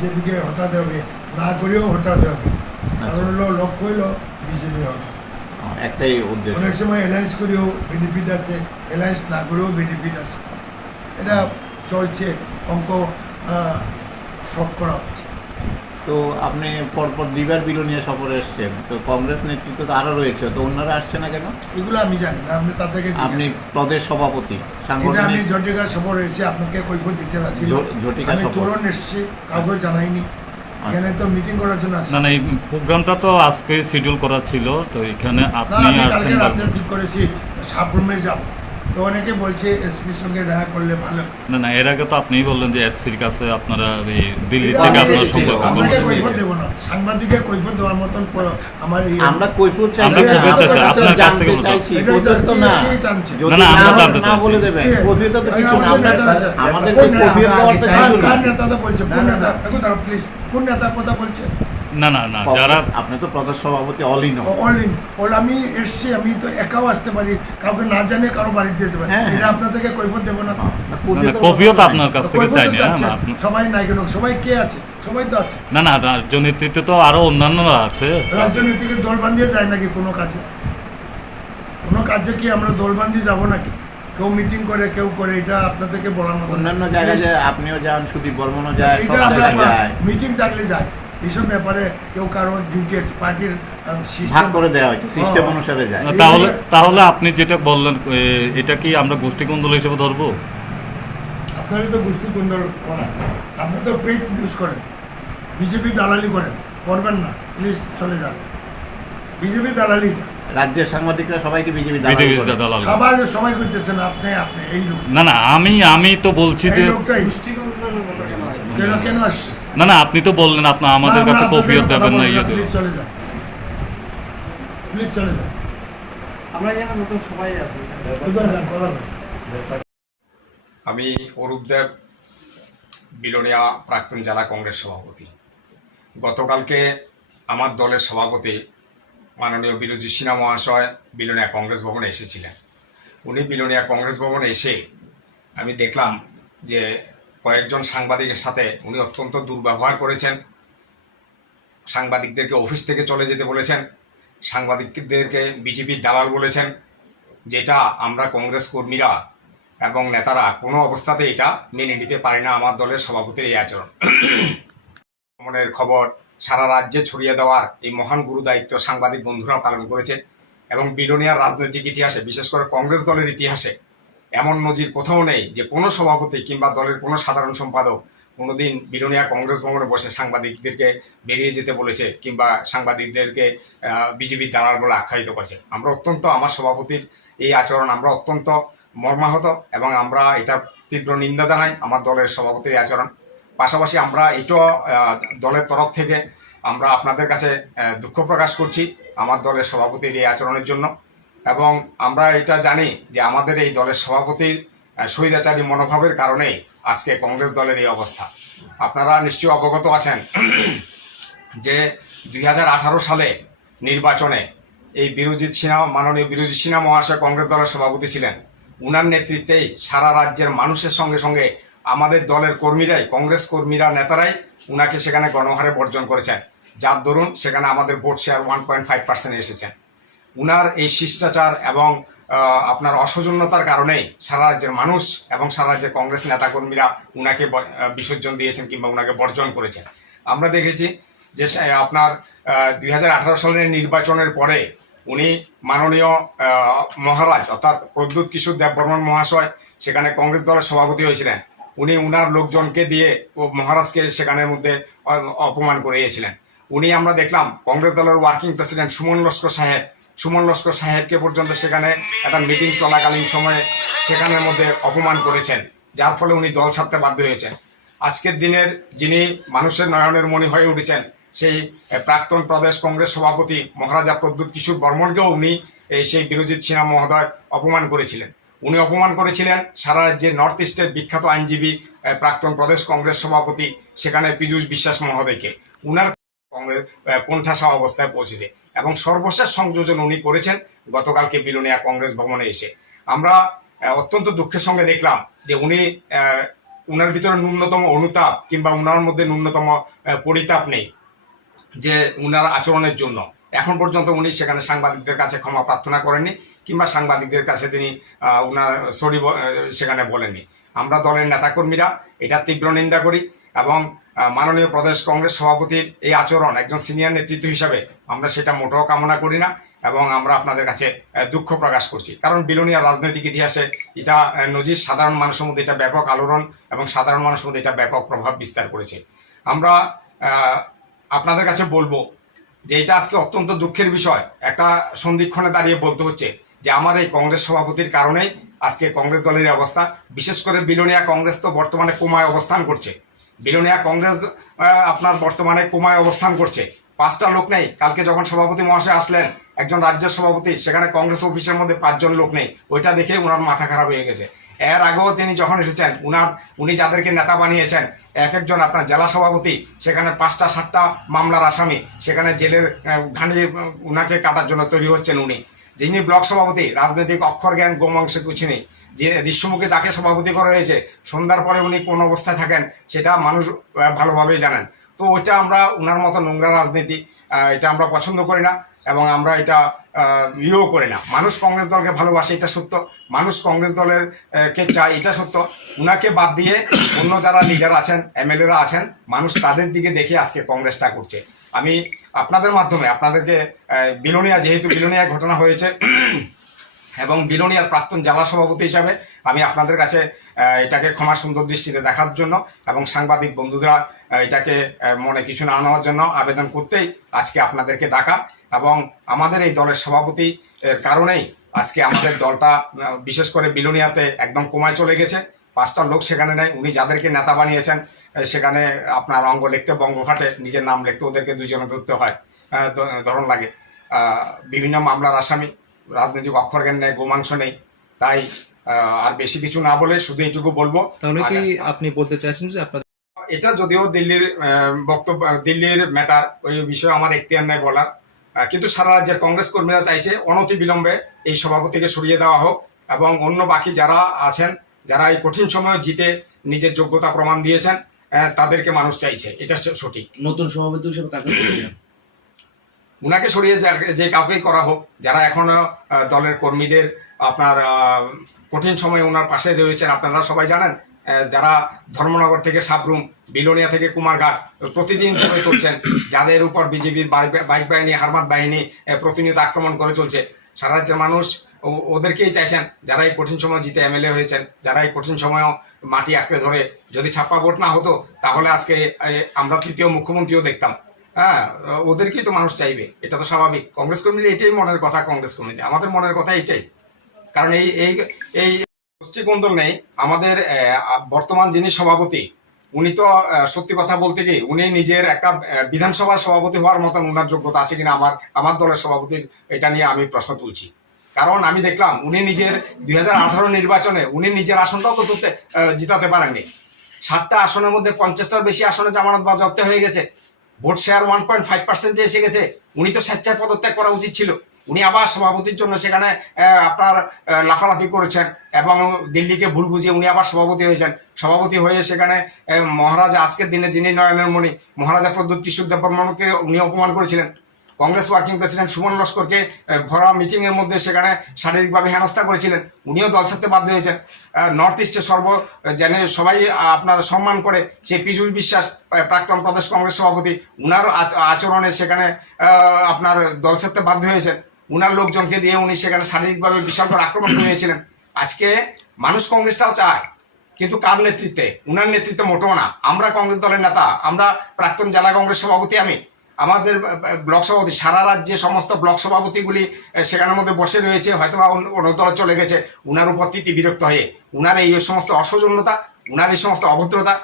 বিজেপিকে হটাতে হবে, না করেও হটাতে হবে। কারণ হলো লক্ষ্য হইল বিজেপি হটা। একটাই উদ্দেশ্য। অনেক সময় অ্যালায়েন্স করেও বেনিফিট আছে, অ্যালায়েন্স না করেও বেনিফিট আছে। এটা চলছে, অঙ্ক শক করা হচ্ছে। তো আপনি পরপর দুইবার বিলোনিয়া সফরে এসছেন, তো কংগ্রেস নেতৃত্ব তো আরও রয়েছে, তো অন্যরা আসছে না কেন? এগুলো আমি জানি না, আপনি তাদেরকে আপনি প্রদেশ সভাপতি এটা আমি সাংগঠনিক ঝটিকা সফর হয়েছে, আপনাকে কৈফত দিতে পারছি না। ঝটিকা আমি সফর। তরুণ এসছি, কাউকে জানাইনি। এখানে তো মিটিং করার জন্য আসছি। না না, এই প্রোগ্রামটা তো আজকে শিডিউল করা ছিল, তো এখানে না, আপনি আমি কালকে আসছেন। রাত্রে ঠিক করেছি সাবরুমে যাব। তো অনেকে বলছে এসপির সঙ্গে দেখা করলে ভালো। না না, এর আগে তো আপনিই বললেন যে এসপির কাছে আপনারা এই দিল্লি এটা থেকে আমি- আপনার সম্পর্ক আপনাকে বলছেন। কৈফত দেবো না, সাংবাদিককে কৈফত দেওয়ার মতন আমার আমরা কৈফিয়ত চাইছি আমরা না, কৈফিয়ত আমরা চাইছি, জানতে আপনার কাছ থেকে বলতে চাইছি, এটা কৈফিয়ত তো না। কে জানছে? যদি না, না, আমরা জানতে না চাইছি। বলে দেবেন, কে? কৈফিয়ত তো কিছু না, আমাদের আমরা নেতা আছে। আমাদের কোন নেতা? কৈফিয়ত দেওয়ার তো কিছু কার না। নেতা বলছে? কোন নেতা? এখন দাঁড়াও প্লিজ, কোন নেতার কথা বলছে? না না না, যারা আপনি তো প্রদেশ সভাপতি all in all in all. আমি এসছি, আমি তো একাও আসতে পারি, কাউকে না জানে কারো বাড়িতে যেতে পারি। হ্যাঁ, হ্যাঁ। এটা আপনাদেরকে কৈফত দেবো না তো। কফিও তো আপনার কাছ থেকে কৈফত তো চাইনি না চাচ্ছেন। আপনি। সবাই নাই কেন, সবাই কে আছে? সবাই তো আছে। না না, রাজ্য নেতৃত্বে তো আরো অন্যান্যরা আছে। রাজনীতিকে দল বাঁধিয়ে যায় নাকি কোনো কাজে? কোনো কাজে কি আমরা দল বাঁধিয়ে যাবো নাকি? কেউ মিটিং করে, কেউ করে, এটা আপনাদেরকে বলার মতো না। অন্যান্য জায়গায় যে আপনিও যান, সুদীপ বর্মনও যায়, এটা সব আমরা যায়, মিটিং থাকলে যায়। এইসব ব্যাপারে কেউ কারো ডিউটি আছে, পার্টির ভাগ সিস্টেম করে দেওয়া হয়েছে, সিস্টেম অনুসারে যায়। তাহলে তাহলে আপনি যেটা বললেন, এটা কি আমরা গোষ্ঠী কোন্দল হিসেবে ধরবো? আপনারই তো গোষ্ঠী কুণ্ডল করা। আপনি তো পেইড নিউজ করেন, বিজেপি দালালি করেন, করবেন না প্লিজ, চলে যান। বিজেপি দালালিটা রাজ্যের সাংবাদিকরা সবাইকে বিজেপি বিজেপি দালাল করে। দালাল। সবাই সবাই করতেছেন, আপনি এই লোক, না না, আমি তো বলছি যে এই লোকটাই কেন কেন আসছে? না না, আপনি তো বললেন আপনার আমাদের কাছে কফিও দেবেন না, ইয়ে দেবেন। প্লিজ চলে যান, প্লিজ চলে যান। আমরা যেন নতুন সবাই আছি। কথা বলেন, কথা বলেন। আমি অরূপ দেব, বিলোনিয়া প্রাক্তন জেলা কংগ্রেস সভাপতি। গতকালকে আমার দলের সভাপতি মাননীয় বিরোজী সিনহা মহাশয় বিলোনিয়া কংগ্রেস ভবনে এসেছিলেন। উনি বিলোনিয়া কংগ্রেস ভবনে এসে আমি দেখলাম যে কয়েকজন সাংবাদিকের সাথে উনি অত্যন্ত দুর্ব্যবহার করেছেন। সাংবাদিকদেরকে অফিস থেকে চলে যেতে বলেছেন, সাংবাদিকদেরকে বিজেপির দালাল বলেছেন, যেটা আমরা কংগ্রেস কর্মীরা এবং নেতারা কোনো অবস্থাতে এটা মেনে নিতে পারি না। আমার দলের সভাপতির এই আচরণ, ভ্রমণের খবর সারা রাজ্যে ছড়িয়ে দেওয়ার এই মহান গুরু দায়িত্ব সাংবাদিক বন্ধুরা পালন করেছে। এবং বিলোনিয়ার রাজনৈতিক ইতিহাসে, বিশেষ করে কংগ্রেস দলের ইতিহাসে এমন নজির কোথাও নেই যে কোনো সভাপতি কিংবা দলের কোনো সাধারণ সম্পাদক কোনোদিন বিলোনিয়া কংগ্রেস ভবনে বসে সাংবাদিকদেরকে বেরিয়ে যেতে বলেছে কিংবা সাংবাদিকদেরকে বিজেপির দালাল বলে আখ্যায়িত করেছে। আমরা অত্যন্ত, আমার সভাপতির এই আচরণ আমরা অত্যন্ত মর্মাহত এবং আমরা এটা তীব্র নিন্দা জানাই আমার দলের সভাপতির এই আচরণ। পাশাপাশি আমরা এটাও দলের তরফ থেকে আমরা আপনাদের কাছে দুঃখ প্রকাশ করছি আমার দলের সভাপতির এই আচরণের জন্য। এবং আমরা এটা জানি যে আমাদের এই দলের সভাপতির স্বৈরাচারী মনোভাবের কারণেই আজকে কংগ্রেস দলের এই অবস্থা। আপনারা নিশ্চয়ই অবগত আছেন যে 2018 সালে নির্বাচনে এই মাননীয় বিরোজী সিনহা মহাশয় কংগ্রেস দলের সভাপতি ছিলেন। উনার নেতৃত্বেই সারা রাজ্যের মানুষের সঙ্গে সঙ্গে আমাদের দলের কর্মীরাই, কংগ্রেস কর্মীরা, নেতারাই উনাকে সেখানে গণহারে বর্জন করেছেন, যার দরুন সেখানে আমাদের ভোট শেয়ার 1.5% এসেছেন। উনার এই শিষ্টাচার এবং আপনার অসৌজন্যতার কারণেই সারা রাজ্যের মানুষ এবং সারা রাজ্যের কংগ্রেস নেতাকর্মীরা উনাকে বিসর্জন দিয়েছেন কিংবা উনাকে বর্জন করেছেন। আমরা দেখেছি যে আপনার 2018 সালের নির্বাচনের পরে উনি মাননীয় মহারাজ অর্থাৎ প্রদ্যুৎ কিশোর দেববর্মন মহাশয় সেখানে কংগ্রেস দলের সভাপতি হয়েছিলেন। উনি উনার লোকজনকে দিয়ে ও মহারাজকে সেখানের মধ্যে অপমান করিয়েছিলেন। উনি, আমরা দেখলাম কংগ্রেস দলের ওয়ার্কিং প্রেসিডেন্ট সুমন লস্কর সাহেবকে পর্যন্ত সেখানে একটা মিটিং চলাকালীন সময়ে সেখানের মধ্যে অপমান করেছেন, যার ফলে উনি দল ছাড়তে বাধ্য হয়েছেন। আজকের দিনের যিনি মানুষের নয়নের মণি হয়ে উঠেছেন সেই প্রাক্তন প্রদেশ কংগ্রেস সভাপতি মহারাজা প্রদ্যুৎ কিশোর বর্মনকেও উনি সেই বিরোজিত সিনহা মহোদয় অপমান করেছিলেন। উনি অপমান করেছিলেন সারা রাজ্যের নর্থ ইস্টের বিখ্যাত আইনজীবী প্রাক্তন প্রদেশ কংগ্রেস সভাপতি সেখানে পীযূষ বিশ্বাস মহোদয়কে। উনার কংগ্রেস কোণঠাসা অবস্থায় পৌঁছেছে এবং সর্বশেষ সংযোজন উনি করেছেন গতকালকে বিলোনিয়া কংগ্রেস ভবনে এসে। আমরা অত্যন্ত দুঃখের সঙ্গে দেখলাম যে উনি উনার ভিতরে ন্যূনতম অনুতাপ কিংবা উনার মধ্যে ন্যূনতম পরিতাপ নেই যে উনার আচরণের জন্য। এখন পর্যন্ত উনি সেখানে সাংবাদিকদের কাছে ক্ষমা প্রার্থনা করেননি কিংবা সাংবাদিকদের কাছে তিনি উনার সরি সেখানে বলেননি। আমরা দলের নেতাকর্মীরা এটা তীব্র নিন্দা করি এবং মাননীয় প্রদেশ কংগ্রেস সভাপতির এই আচরণ একজন সিনিয়র নেতৃত্ব হিসাবে আমরা সেটা মোটেও কামনা করি না এবং আমরা আপনাদের কাছে দুঃখ প্রকাশ করছি। কারণ বিলোনিয়ার রাজনৈতিক ইতিহাসে এটা নজির, সাধারণ মানুষের মধ্যে এটা ব্যাপক আলোড়ন এবং সাধারণ মানুষের মধ্যে এটা ব্যাপক প্রভাব বিস্তার করেছে। আমরা আপনাদের কাছে বলবো যে এটা আজকে অত্যন্ত দুঃখের বিষয়, একটা সন্ধিক্ষণে দাঁড়িয়ে বলতে হচ্ছে যে আমার এই কংগ্রেস সভাপতির কারণেই আজকে কংগ্রেস দলের এই অবস্থা। বিশেষ করে বিলোনিয়া কংগ্রেস তো বর্তমানে কোমায় অবস্থান করছে। বিলোনিয়া কংগ্রেস আপনার বর্তমানে কোমায় অবস্থান করছে। 5টা লোক নেই। কালকে যখন সভাপতি মহাশয় আসলেন, একজন রাজ্যের সভাপতি, সেখানে কংগ্রেস অফিসের মধ্যে 5 জন লোক নেই। ওইটা দেখে ওনার মাথা খারাপ হয়ে গেছে। এর আগেও তিনি যখন এসেছেন উনি যাদেরকে নেতা বানিয়েছেন, এক একজন আপনার জেলা সভাপতি, সেখানে 5টা 7টা মামলার আসামি, সেখানে জেলের ঘানি উনাকে কাটার জন্য তৈরি হচ্ছেন উনি। যিনি ব্লক সভাপতি, রাজনৈতিক অক্ষর জ্ঞান গোমাংস কিছু নেই। যে ঋষ্যমুখে যাকে সভাপতি করা হয়েছে, সন্ধ্যার পরে উনি কোন অবস্থায় থাকেন সেটা মানুষ ভালোভাবেই জানেন। তো ওইটা আমরা উনার মতো নোংরা রাজনীতি এটা আমরা পছন্দ করি না এবং আমরা এটা ইয়েও করি না। মানুষ কংগ্রেস দলকে ভালোবাসে, এটা সত্য। মানুষ কংগ্রেস দলের কে চায়, এটা সত্য। উনাকে বাদ দিয়ে অন্য যারা লিডার আছেন, এমএলএরা আছেন, মানুষ তাদের দিকে দেখে আজকে কংগ্রেসটা করছে। আমি আপনাদের মাধ্যমে আপনাদেরকে বিলোনিয়া, যেহেতু বিলোনিয়ায় ঘটনা হয়েছে এবং বিলোনিয়ার প্রাক্তন জেলা সভাপতি হিসাবে আমি আপনাদের কাছে এটাকে ক্ষমা সুন্দর দৃষ্টিতে দেখার জন্য এবং সাংবাদিক বন্ধুরা এটাকে মনে কিছু না নেওয়ার জন্য আবেদন করতেই আজকে আপনাদেরকে ডাকা। এবং আমাদের এই দলের সভাপতি এর কারণেই আজকে আমাদের দলটা বিশেষ করে বিলোনিয়াতে একদম কমায় চলে গেছে। 5টা লোক সেখানে নেই। উনি যাদেরকে নেতা বানিয়েছেন সেখানে আপনার অঙ্গ লিখতে বঙ্গ খাটে, নিজের নাম লিখতে ওদেরকে 2 জনে ধরতে হয়, ধরন লাগে। বিভিন্ন মামলার আসামি, রাজনৈতিক অক্ষর জ্ঞান নেই, গোমাংস নেই। তাই আর বেশি কিছু না বলে শুধু এইটুকু বলবো, তাহলে কি আপনি বলতে চাইছেন যে আপনাদের এটা যদিও দিল্লির বক্তব্য, দিল্লির ম্যাটার, ওই বিষয়ে আমার এখতিয়ার নেই বলার, কিন্তু সারা রাজ্যের কংগ্রেস কর্মীরা চাইছে অনতি বিলম্বে এই সভাপতিকে সরিয়ে দেওয়া হোক এবং অন্য বাকি যারা আছেন, যারা এই কঠিন সময়ে জিতে নিজের যোগ্যতা প্রমাণ দিয়েছেন, তাদেরকে মানুষ চাইছে, এটা সঠিক। নতুন সভাপতি হিসেবে কাকে বলছেন? উনাকে সরিয়ে যে কাউকেই করা হোক, যারা এখনো দলের কর্মীদের আপনার কঠিন সময়ে ওনার পাশে রয়েছেন। আপনারা সবাই জানেন যারা ধর্মনগর থেকে সাবরুম, বিলোনিয়া থেকে কুমারঘাট প্রতিদিন করে চলছেন, যাদের উপর বিজেপির বাইক বাহিনী, হারমাত বাহিনী প্রতিনিয়ত আক্রমণ করে চলছে, সারা রাজ্যের মানুষ ওদেরকেই চাইছেন যারা এই কঠিন সময় জিতে এমএলএ হয়েছেন, যারা এই কঠিন সময়ও মাটি আঁকড়ে ধরে। যদি ছাপ্পা ভোট না হতো তাহলে আজকে আমরা 3য় মুখ্যমন্ত্রীও দেখতাম। হ্যাঁ, ওদেরকেই তো মানুষ চাইবে, এটা তো স্বাভাবিক। কংগ্রেস কর্মীদের এটাই মনের কথা, কংগ্রেস কর্মীদের আমাদের মনের কথা এইটাই। কারণ এই গোষ্ঠী কোন্দল নেই। আমাদের বর্তমান যিনি সভাপতি, উনি তো সত্যি কথা বলতে কি উনি নিজের একটা বিধানসভার সভাপতি হওয়ার মতন উনার যোগ্যতা আছে কিনা আমার দলের সভাপতির, এটা নিয়ে আমি প্রশ্ন তুলছি। কারণ আমি দেখলাম উনি নিজের 2018 নির্বাচনে উনি নিজের আসনটাও তো জিতাতে পারেননি। 7টা আসনের মধ্যে 50টার বেশি আসনে জামানত বাজেয়াপ্ত হয়ে গেছে। ভোট শেয়ার 1.5% এসে গেছে। উনি তো স্বেচ্ছায় পদত্যাগ করা উচিত ছিল। উনি আবার সভাপতির জন্য সেখানে আপনার লাফালাফি করেছেন এবং দিল্লিকে ভুল বুঝিয়ে উনি আবার সভাপতি হয়েছেন। সভাপতি হয়ে সেখানে মহারাজা, আজকের দিনে যিনি নয়নের মণি, মহারাজা প্রদ্যুৎ কিশোর দেববর্মনকে উনি অপমান করেছিলেন। কংগ্রেস ওয়ার্কিং প্রেসিডেন্ট সুমন লস্করকে ভরা মিটিংয়ের মধ্যে সেখানে শারীরিকভাবে হেনস্থা করেছিলেন। উনিও দল ছাড়তে বাধ্য হয়েছেন। নর্থ ইস্টে জেনে সবাই আপনার সম্মান করে সেই পীযূষ বিশ্বাস, প্রাক্তন প্রদেশ কংগ্রেস সভাপতি, উনার আচরণে সেখানে আপনার দল ছাড়তে বাধ্য হয়েছেন। উনার লোকজনকে দিয়ে উনি সেখানে শারীরিকভাবে বিশাল করে আক্রমণ করেছিলেন। আজকে মানুষ কংগ্রেসটাও চায়, কিন্তু কার নেতৃত্বে? উনার নেতৃত্বে মোটেও না। আমরা কংগ্রেস দলের নেতা, আমরা প্রাক্তন জেলা কংগ্রেস সভাপতি, আমি আমাদের ব্লক সভাপতি, সারা রাজ্যে সমস্ত ব্লক সভাপতিগুলি সেখানের মধ্যে বসে রয়েছে, হয়তো বা অন্য দলে চলে গেছে। উনার উপর তিতি বিরক্ত হয়ে উনার এই সমস্ত অসৌজন্যতা, উনার এই সমস্ত অভদ্রতা,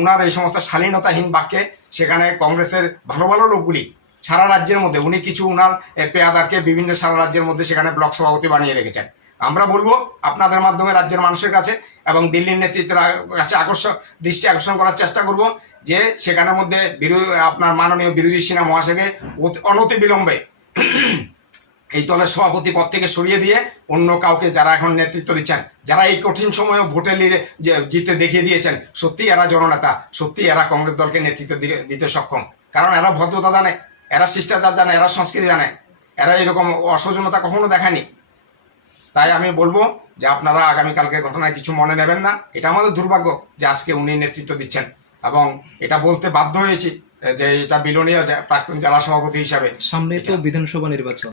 উনার এই সমস্ত শালীনতাহীন বাক্যে সেখানে কংগ্রেসের ভালো ভালো লোকগুলি সারা রাজ্যের মধ্যে উনি কিছু উনার পেয়াদারকে বিভিন্ন সারা রাজ্যের মধ্যে সেখানে ব্লক সভাপতি বানিয়ে রেখেছেন। আমরা বলবো আপনাদের মাধ্যমে রাজ্যের মানুষের কাছে এবং দিল্লির নেতৃত্বের কাছে দৃষ্টি আকর্ষণ করার চেষ্টা করব যে সেখানের মধ্যে আপনার মাননীয় বিরোধী সিনহা মহাশয়কে অনতি বিলম্বে এই দলের সভাপতি পদ থেকে সরিয়ে দিয়ে অন্য কাউকে যারা এখন নেতৃত্ব দিচ্ছেন, যারা এই কঠিন সময়েও ভোটে জিতে দেখিয়ে দিয়েছেন সত্যি এরা জননেতা, সত্যি এরা কংগ্রেস দলকে নেতৃত্ব দিতে সক্ষম। কারণ এরা ভদ্রতা জানে, এরা শিষ্টাচার জানে, এরা সংস্কৃতি জানে, এরা এরকম অসহযোগিতা কখনো দেখায়নি। তাই আমি বলবো যে আপনারা আগামীকালকের ঘটনায় কিছু মনে নেবেন না। এটা আমাদের দুর্ভাগ্য যে আজকে উনি নেতৃত্ব দিচ্ছেন, এবং এটা বলতে বাধ্য হয়েছি যে এটা বিলোনিয়া প্রাক্তন জেলা সভাপতি হিসাবে। সামনে তো বিধানসভা নির্বাচন,